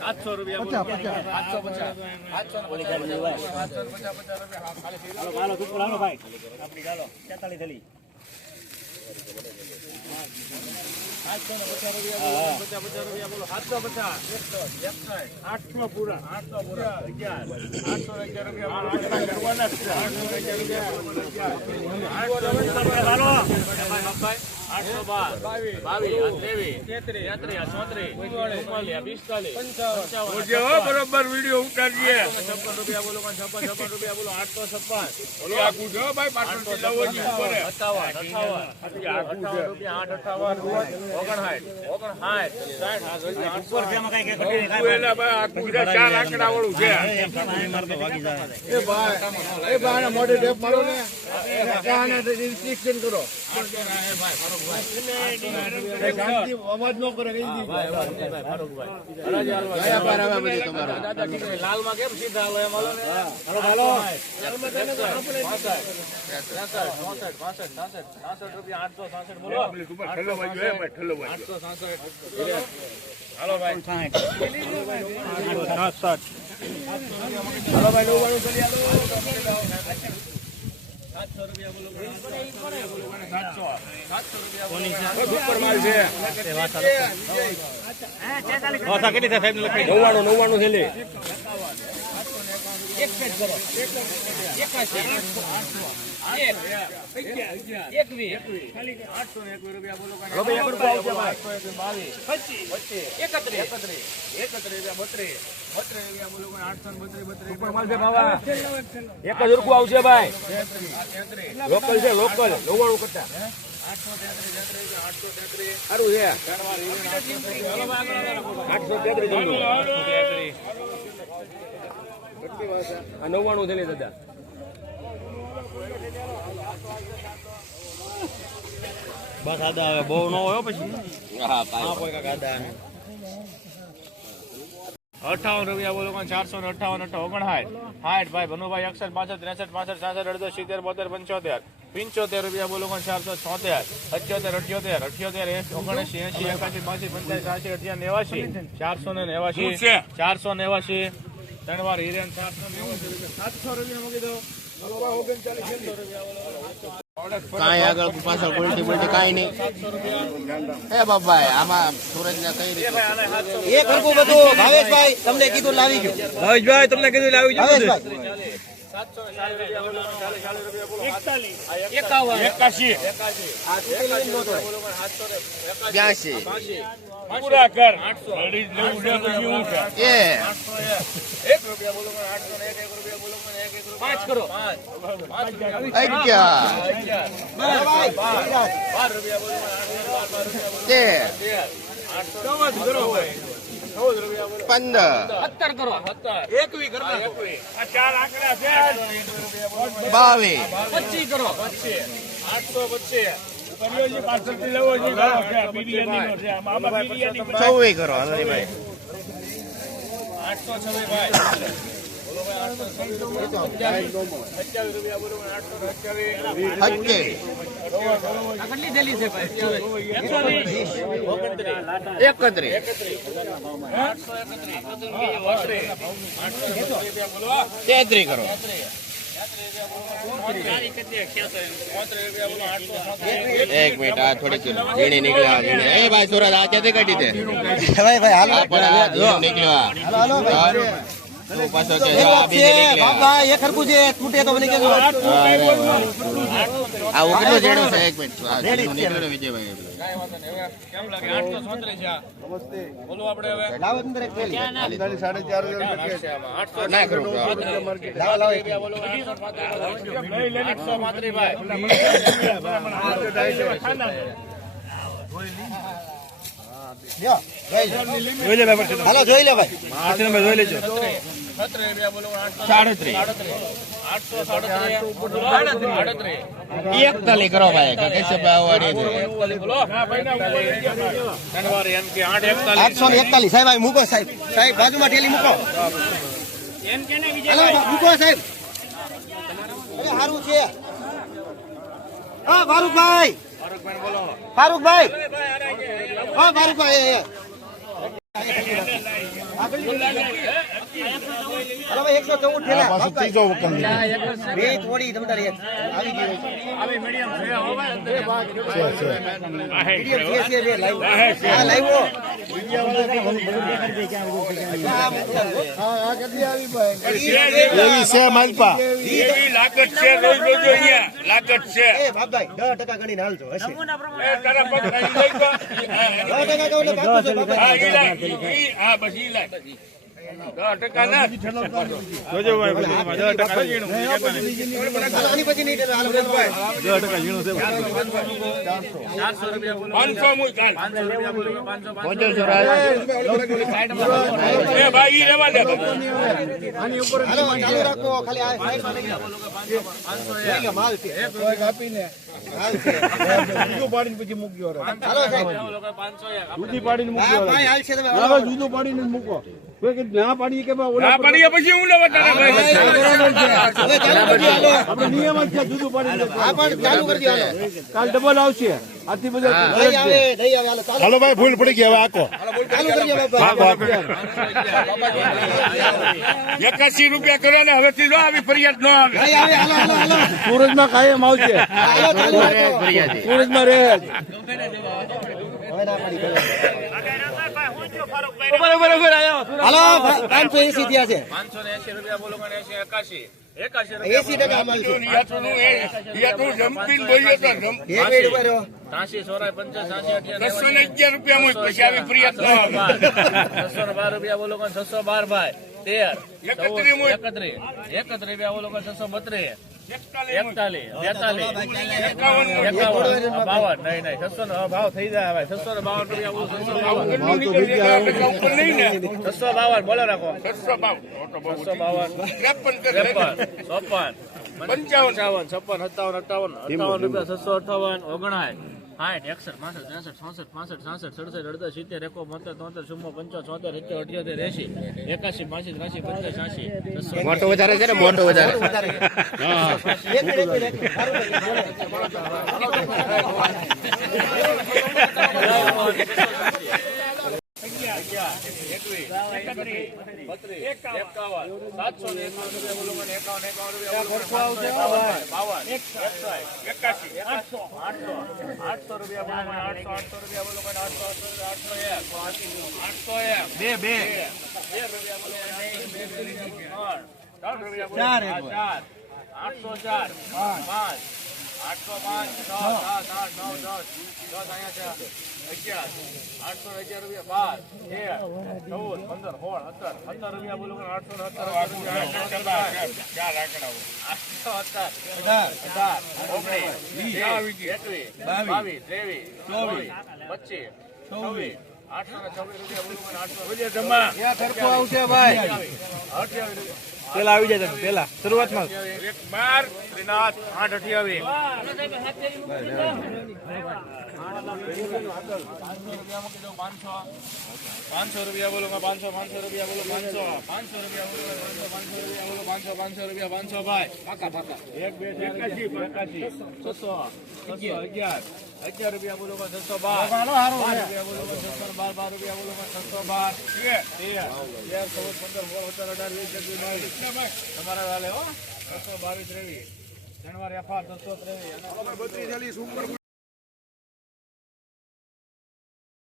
700 રૂપિયા 750 ભાઈ આપણી ગાલો 43 થેલી 750 રૂપિયા 50 રૂપિયા બોલો 750 800 પૂરા 811 રૂપિયા 855 વિડીયો ઉતારીએ 56 રૂપિયા બોલો 56 રૂપિયા બોલો 855 લાલમાં કેમ સીધા રૂપિયા 866 બોલો હાલો ભાઈ 866 હાલો ભાઈ 99 ચલી આલો 700 રૂપિયા બોલો 700 રૂપિયા સુપર માલ છે ઓછા કેટલી થાય સાહેબ લખી 99 થેલી એક પેજ કરો 801 રૂપિયા બોલો એક જ રૂપિયા આવશે ભાઈ લોકલ છે લોકલ 99 કરતા 833 સારું છે 833 આ 99 થેલી દાદા બસ આદા હવે બહુ ન હોય પછી હા કોઈ કાકા આદા 58 રૂપિયા બોલો 458 59 ભાઈ ભનુભાઈ 61 65 63 65 66 70 75 રૂપિયા બોલો 476 78 489 ત્રણ વાર હિરેન 700 રૂપિયા મૂકી દો કાંઈ આગળ પાછળ બોલતી કાંઈ નહીં હે બાપભાઈ આમાં સુરજ ને કઈ રીતે એક હરકું બધું ભાવેશભાઈ તમને કીધું લાવી ગયું ભાવેશભાઈ તમને કીધું લાવી ગયું ભાવેશભાઈ 81 પૂરા કર 1 રૂપિયા બોલો 801 રૂપિયા બોલો 5 કરો 12 રૂપિયા બોલો 15 કરો 21 કરો આ ચાર આંકડા છે 22 25 કરો 825 પરિયોજી પાછળથી લેવો છે બિરિયાની નો છે આમાં બિરિયાની 24 કરો હરીભાઈ 826 ભાઈ બોલો ભાઈ 827 રૂપિયા બોલો 828 કેટલી થેલી છે ભાઈ 33 કરો એક મિનિટ આ થોડીક ઝીણી નીકળ્યા એ ભાઈ સુરત આ ક્યાંથી કાઢી દે ભાઈ હાલો નીકળ્યા પાછો એક હરકું છે તૂટે તો મને કેજો આ કેટલો જેડો છે એક મિનિટ નીકળ્યો વિજયભાઈ કેમ લાગે 837 છે નમસ્તે બોલો આપણે હવે લાવો અંદર એક થેલી 4500 ના કરો લાવો બોલો 835 ભાઈ હાલો જોઈ લે ભાઈ જોઈ લેજો 37 બોલો 837 એક તાલી કરો ભાઈ कैसे बावड़ी બોલો ના ભાઈ ના ધન્યવાદ એમ કે 841 સાહેબ આ મૂકો સાહેબ બાજુમાં ઠેલી મૂકો એમ કે ને વિજય મૂકો સાહેબ અરે સારું છે હા ફારૂકભાઈ ફારૂકભાઈ બોલો ફારૂકભાઈ હા ફારૂકભાઈ હાલો ભાઈ 114 થેલા પાછું ત્રીજો વખત બે થોડી તમારે એક આવી ગઈ આવી મીડિયમ છે હો ભાઈ મીડિયમ છે બે લાઈવ આ લાઈવો આ કેટલી આવી ભાઈ એવી છે માલપા એવી લાગત છે રોજ રોજ અહીંયા લાગત છે એ બાપભાઈ 10% ગણીને હાલજો હશે એ તારા પગ નહીં લઈ ગયો 10% કહું તો બાપુ છે હા બાપભાઈ ઈ લાય ઈ હા બસ ઈ લાય 10% ના જોજો ભાઈ 10% જીણું આની પછી નહીં હાલો ભાઈ 10% જીણું છે 400 રૂપિયા બોલો 500 મુઈ કાલ 500 રૂપિયા બોલો 500 એ ભાઈ ઈ રહેવા દે આની ઉપર હાલો ચાલુ રાખો ખાલી આ સાઈડમાં નહીં બોલો માલ છે આપીને માલ છે જુદું પાડીને પછી મૂક્યો રે હાલો સાહેબ જુદી પાડીને હા મૂક્યો ભાઈ હાલ છે તમે હવે જુદું પાડીને જ મૂકો કોઈ કે ના પાડીએ કે ભાઈ ના ઓલા પડીએ પછી હું લેવા તારા ભાઈ હવે ચાલુ કરી દો હાલો આપણે નિયમ જ છે જુદું પાડીને હા પણ ચાલુ કરી દો હાલો કાલ ડબલ આવશે આથી બધા નહીં આવે હાલો ચાલુ હાલો ભાઈ ભૂલ પડી ગઈ હવે આકો ચાલુ કરી દો બાપભાઈ 81 રૂપિયા કરો ને હવેથી જો આવી ફરિયાદ ન આવે નહીં આવે હાલો હાલો હાલો સુરજમાં કાયમ આવશે હાલો ચાલુ રાખો સુરજમાં રહે જ. હવે ના પડી હાલો 580 થયા છે 580 રૂપિયા બોલો 80 81 80% માલ છે રિયાતું જમ્પિંગ બોલ્યો તો એક મિનિટ ઉભા રહો 83 સોરાય 85 211 રૂપિયા મુઈ પછી આવી ફરિયાદ ન આવે 612 રૂપિયા બોલો 612 ભાઈ 13 31 31 રૂપિયા બોલો 632 41 41 52 નહીં 600 નો ભાવ થઈ જાય ભાઈ 652 રૂપિયા બોલો 652 ઉપર નહીં ને 652 બોલો રાખો 652 53 55 56 રૂપિયા 658 59 60 61 62 63 64 65 66 67 68 70 71 72 73 74 75 76 77 80 81 82 83 85 85 86 મોટો વધારે છે ને મોટો વધારે એક મિનિટ પેલા આવી જાય પેલા શરૂઆતમાં 12 શ્રીનાથ 828 500 રૂપિયા બોલો 500 રૂપિયા બોલો 500 રૂપિયા બોલો 500 રૂપિયા 500 ભાઈ પાકા 1 2 81 600 11 રૂપિયા બોલો 612 રૂપિયા બોલો 612 રૂપિયા બોલો 612 તમારા વાલે હો 622 23 જાન્યુઆરી 223 અને 32 40 ઉપર